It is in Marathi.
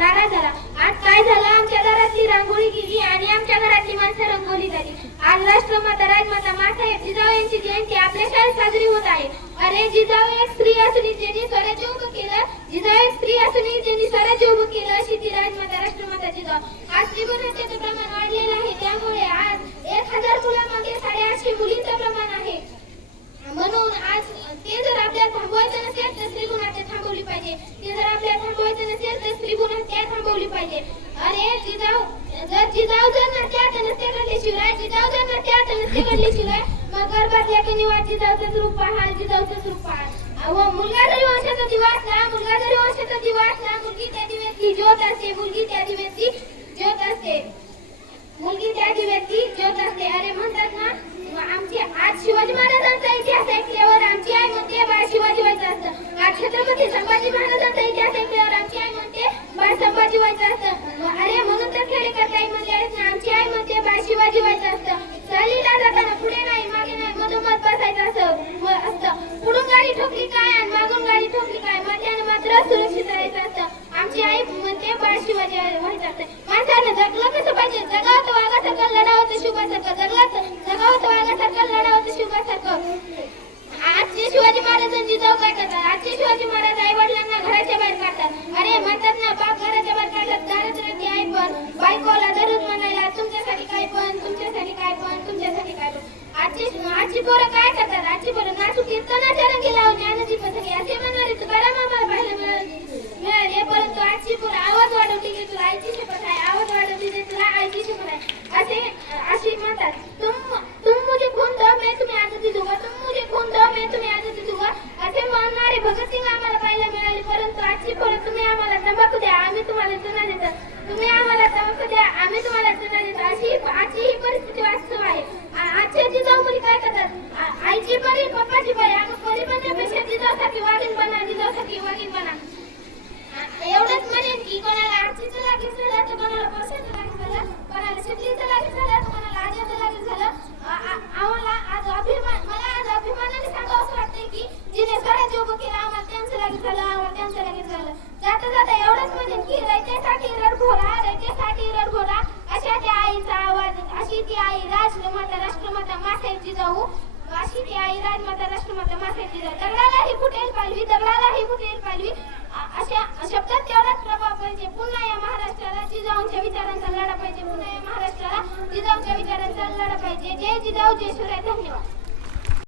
नाराज झाला. आज काय झालं, आमच्या घरातली रांगोळी गेली आणि आमच्या घरातली माणसं रंगोली झाली. आज राष्ट्रमाता राजमाता मासाहेब जिजाऊ यांची जयंती आपल्या शाळेत साजरी होत आहे. अरे जिजाऊ एक स्त्री असून ज्यांनी स्वराज्य उभं केलं, जिजाऊ एक स्त्री असून ज्यांनी स्वराज्य उभं केलं अशी ती राजमाता राष्ट्रमाता जिजाऊ. आज स्त्रीगुणाचे प्रमाण वाढलेलं आहे, त्यामुळे आज 1000 मुलांमध्ये 850 मुलींचं प्रमाण आहे. म्हणून आज ते जर आपल्याला थांबवायचं नसेल तर स्त्रीगुणाचे थांबवली पाहिजे. ते जर आपल्याला थांबवायचं नसेल तर स्त्रीगुणाचे थांबवली पाहिजे. अरे जिजाऊ जर नसत्या तर नसते घडल्याशिवाय, जिजाऊ जर नसत्या तर नसते घडल्याशिवाय मग गर्भातल्या कन्या जिजाऊचं रूप पहा, जिजाऊचं रूप पहा. मुलगा जरी वंशाचा दिवा असला, मुलगा जरी वंशाचा दिवा असला, मुलगी त्या दिव्याची ज्योत असते, मुलगी त्या दिव्याची ज्योत असते, मुलगी त्या दिव्याची ज्योत असते. अरे म्हणतात ना, आमची आज शिवाजी महाराजांचा इतिहास ऐकल्यावर आमची आई म्हणते बाळ शिवाजी व्हायचं असतं. आज छत्रपती संभाजी महाराजांचा इतिहास ऐकल्यावर आमची आई म्हणते बाळ संभाजी व्हायचं असतं. अरे म्हणून तर खेडेकर काही म्हणले आहेत ना, आमची आई म्हणते बाळ शिवाजी व्हायचं असतं. चालीला जाताना पुढे नाही मागे नाही मधोमध बसायचं असतं. पुढून गाडी ठोकली काय आणि मागून गाडी ठोकली काय, मध्यानं मात्र सुरक्षित राहायचं असतं. आमची आई म्हणते बाळ शिवाजी व्हायचं असतं. माणसानं जगलं कसं पाहिजे, जगावं तर वाघासारखं, लढावं तर शुभासारखं, जगावं तर वाघासारखं, लढावं तर शुभासारखं. आजचे शिवाजी महाराजांची जिजाऊ काय करतात, आजचे शिवाजी महाराज आई वडिलांना घराच्या बाहेर काढतात. अरे म्हणतात ना, बाप घराच्या बाहेर काढतात, दारात राहते आई पण, बायकोला दररोज म्हणायला तुमच्यासाठी काय पण, तुमच्यासाठी काय पण, तुमच्यासाठी काय पण. आजची पोरं काय करतात, आजची पोरं नाचू कीर्तनाच्या रंगी लावून ज्ञानाची पथके असे म्हणणारे तुकाराम आम्हाला पाहायला मिळाले. परंतु आजची पोरं आवाज वाढवली की तुला आईची शपथ आहे, आवाज वाढवली की तुला आईची शपथ आहे अशी म्हणतात. तुम मुझे खून दो मैं तुम्हें आजादी दूंगा, तुम मुझे खून दो मैं तुम्हें आजादी दूंगा असे म्हणणारे भगतसिंग आम्हाला पाहायला मिळाले. परंतु आजची पोरं तुम्ही आम्हाला तंबाखू द्या आम्ही तुम्हाला चुना देतो, तुम्ही आम्हाला तंबाखू द्या आम्ही तुम्हाला चुना देतो, अशी ही परिस्थिती वास्तव आहे. आजच्या जिजाऊ मुली काय करतात, आईची परी पप्पाची परी आणि परी बनण्यापेक्षा जिजाऊसाठी वाघीण बना, जिजाऊसाठी वाघीण बना. एवढंच म्हणेन की कोणाला आजीचं लागीच झालं तर कोणाला पैशाचं लागीच झालं, कोणाला शेतीचं लागीच झालं तर कोणाला आजीचं लागीच झालं. मला आज अभिमानाने सांगावं असं वाटतंय की जिने स्वराज्य उभं केलं आम्हाला त्यांचं लागीच झालं, आम्हाला त्यांचं लागीच झालं. जाता जाता एवढंच म्हणेन की रयतेसाठी रडघोडा, रयतेसाठी रडघोडा अशा त्या आईचा आवाज, अशी ती आई राष्ट्रमाता मासाहेब जिजाऊ, अशी ती आई राजमाता राष्ट्रमाता मासाहेब जिजाऊ. दगडालाही फुटेल पालवी, दगडालाही फुटेल पालवी अशा शब्दात तेवढाच प्रभाव पाहिजे. पुन्हा या महाराष्ट्राला जिजाऊंच्या विचारांचा लढा पाहिजे, पुन्हा या महाराष्ट्राला जिजाऊंच्या विचारांचा लढा पाहिजे. जय जिजाऊ, जय शिवराय, धन्यवाद.